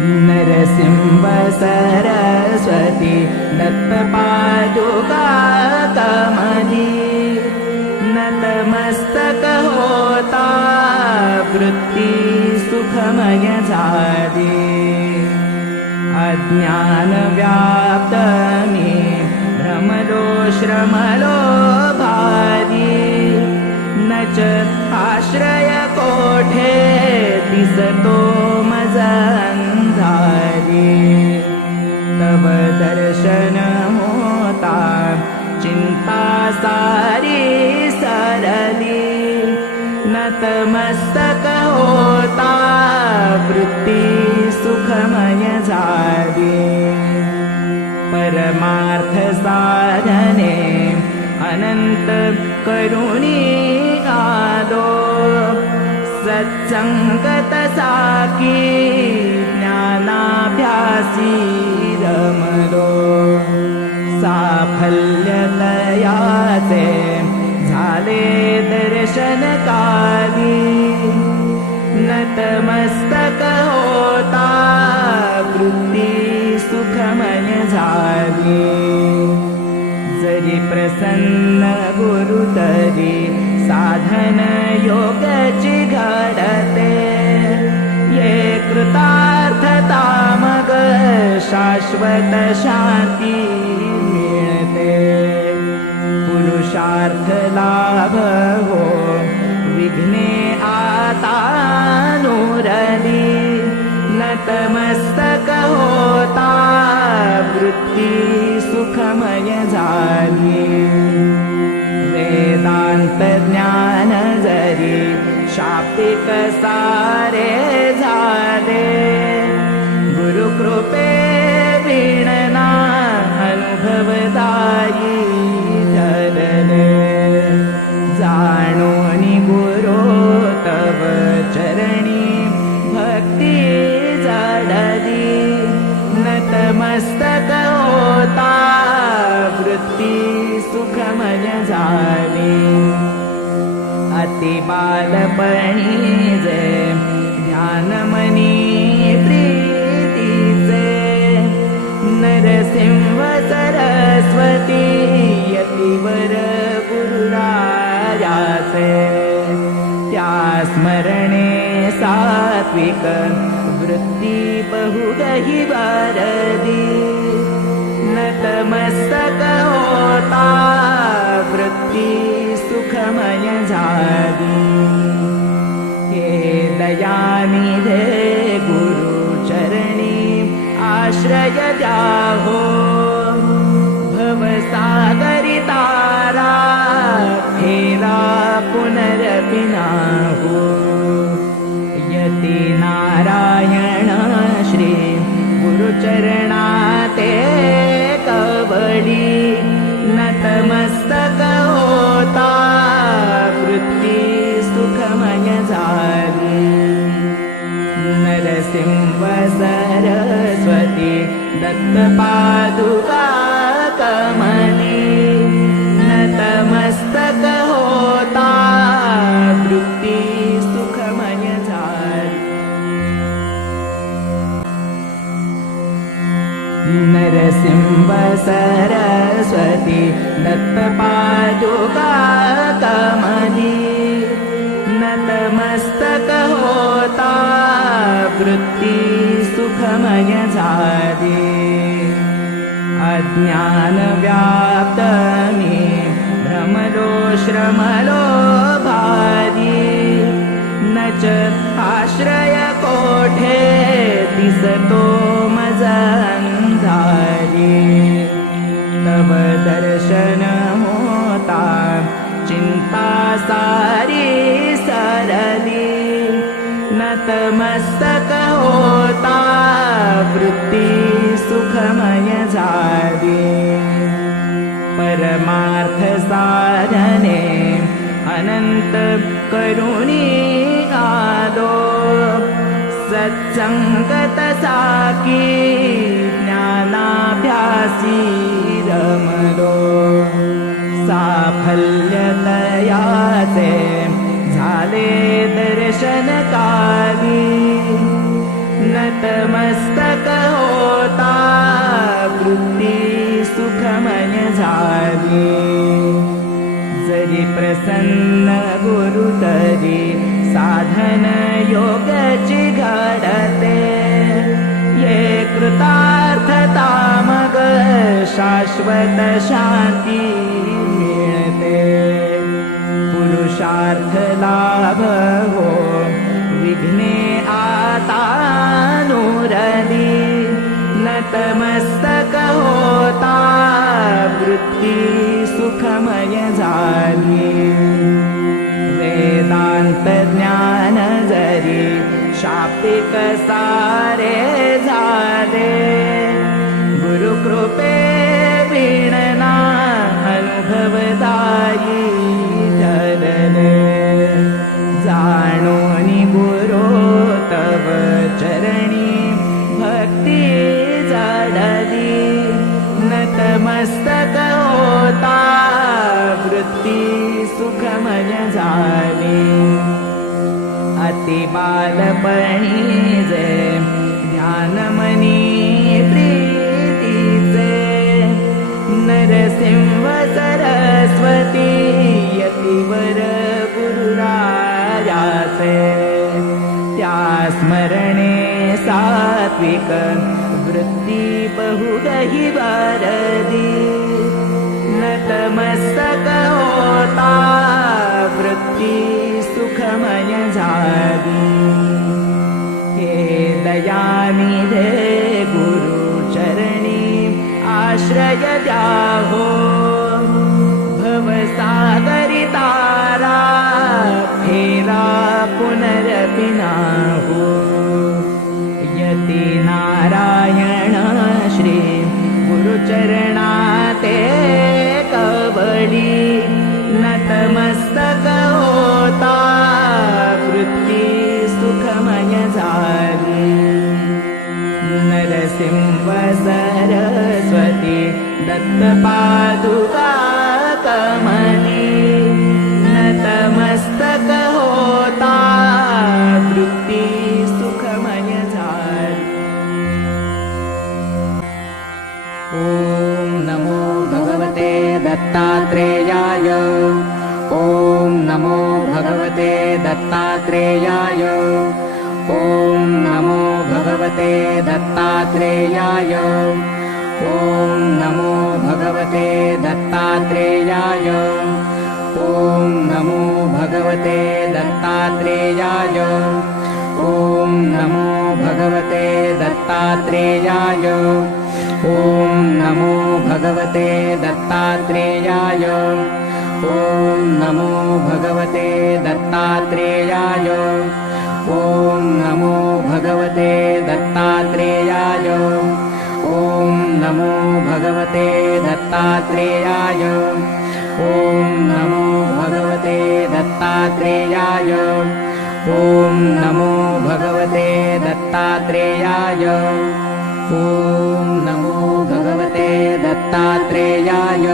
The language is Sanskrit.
नरसिंह सरस्वती दत्तपादुका कमली नतमस्तक होता वृत्ति सुखमय झाली अज्ञान व्याप्त मी भ्रमलो श्रमलो भारी न च आश्रय कोठे दिसतो मज अंधारी तव दर्शन होता चिंता सारी सरली नतमस्तक होता वृत्ति सुखमय झाली परमार्थ साधने अनंत करुणी आलो सत्संगत साकी ज्ञानाभ्यासी रमलो साफल्यतयाचे झाले दर्शन काली नतमस्तक होता वृत्ति सुखमय झाली जरी प्रसन्न गुरु तरी साधन योगाची घडते ये कृतार्थता मग शाश्वत शांती मिळते पुरुषार्थ लाभ हो विघ्ने आता नुरली नतमस्तक होता वृत्ति सुखमय झाली वेदांत ज्ञान जरी शाब्दिक सारे झाले गुरुकृपे विणना अनुभवदायी ठरले जाणोनी गुरो तव चरणी भक्ती जडली नतमस्तक होता वृत्ति सुखमय झाली अति बालपणी जे ध्यानमनी प्रीतीचे नरसिंह सरस्वती यतिवर गुरुरायाचे त्या स्मरणे सात्विक वृत्ति बहुगही वरदी नतमस्तक होता वृत्ति सुखमय झाली हे दयानिधे गुरु चरणी आश्रय द्याहो भवसागरी तारा फेरा पुनरपिनाहो यति नारायण श्री गुरुचरणाते कवडी नतमस्तक होता वृत्ति सुखमय झाली नरसिंह सरस्वती दत्तपादुका कमली नतमस्तक होता वृत्ति सुखमय झाली नरसिंह सरस्वती दत्तपादुका कमली नतमस्तक होता वृत्ति सुखमय झाली अज्ञान व्याप्त मी भ्रमलो श्रमलो भारी न च आश्रय कोठे दिसतो मज अंधारी तव दर्शन होता चिंता सारी सरली नतमस्तक होता वृत्ति सुखमय झाली परमार्थ साधने अनंत करुणी आलो सत्संगत साकी ज्ञानाभ्यासी रमलो साफल्यतयाचे झाले दर्शन काली नतमस्तक प्रसन्न गुरुतरी साधन योगाची घडते ये कृतार्थता मग शाश्वत शांती मिळते पुरुषार्थ लाभ हो विघ्ने आता नुरली नतमस्तक होता वृत्ती सुखमय झाली वेदांत ज्ञान जरी शाब्दिक सारे झाले गुरुकृपे विणना अनुभवदायी ठरले जाणोनी गुरो तव चरणी भक्ती जडली नतमस्तक होता वृत्ती सुखमय झाली अति बालपणी जे ध्यानमनी प्रीतीचे नरसिंह सरस्वती यतिवर गुरुरायाचे त्या स्मरणे सात्विक वृत्ती बहुगही वारली नतमस्तक होता वृत्ती सुखमय झाली हे दयानिधे गुरुचरणी आश्रय द्याहो भवसागरी तारा फेरा पुनरपिनाहो यती नारायण श्री गुरुचरणाते कवडी नतमस्तक होता वृत्ती सुखमय झाली नरसिंह सरस्वती दत्त पादुका कमली नतमस्तक होता वृत्ती सुखमय झाली ॐ नमो भगवते दत्तात्रेयाय ॐ नमो भगवते दत्तात्रेयाय ॐ नमो भगवते दत्तात्रेयाय ॐ नमो भगवते दत्तात्रेयाय ॐ नमो भगवते दत्तात्रेयाय ॐ नमो भगवते दत्तात्रेयाय ॐ नमो भगवते दत्तात्रेयाय ॐ नमो भगवते दत्तात्रेयाय ॐ नमो भगवते दत्तात्रेयाय ॐ नमो भगवते दत्तात्रेयाय ॐ नमो भगवते दत्तात्रेयाय ॐ नमो भगवते दत्तात्रेयाय ॐ नमो भगवते दत्तात्रेयाय